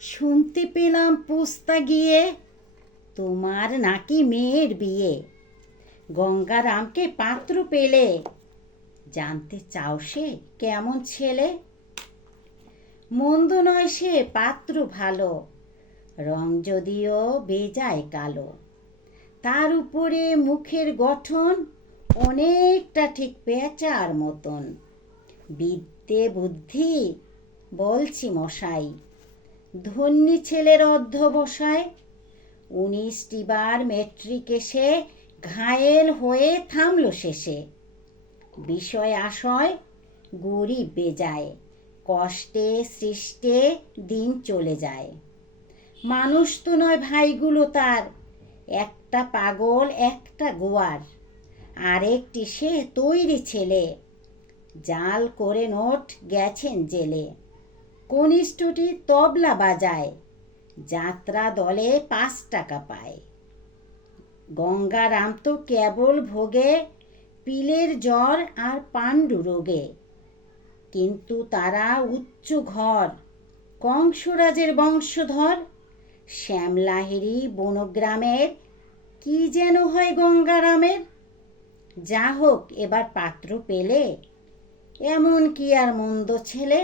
শুনতে পেলাম পুস্তা গিয়ে তোমার নাকি মেয়ের বিয়ে। গঙ্গারামকে পাত্র পেলে, জানতে চাও সে কেমন ছেলে? মন্দ নয় সে পাত্র ভালো, রং যদিও বেজায় কালো। তার উপরে মুখের গঠন অনেকটা ঠিক পেঁচার মতন। বিদ্যে বুদ্ধি বলছি মশাই, ধন্যী ছেলের অধ্যবসায়। 19টি বার মেট্রিক এসে ঘায়েল হয়ে থামল শেষে। বিষয় আশয় গরিব বেজায়, কষ্টে সৃষ্টে দিন চলে যায়। মানুষ তো নয় ভাইগুলো তার, একটা পাগল একটা গোয়ার। আরেকটি সে তৈরি ছেলে, জাল করে নোট গেছেন জেলে। কনিষ্ঠটি তবলা বাজায়, যাত্রা দলে 5 টাকা পায়। গঙ্গারাম তো কেবল ভোগে পিলের জ্বর আর পাণ্ডু রোগে। কিন্তু তারা উচ্চ ঘর, কংসরাজের বংশধর। শ্যামলাহিড়ি বনগ্রামের, কি যেন হয় গঙ্গারামের। যা হোক এবার পাত্র পেলে, এমন কি আর মন্দ ছেলে।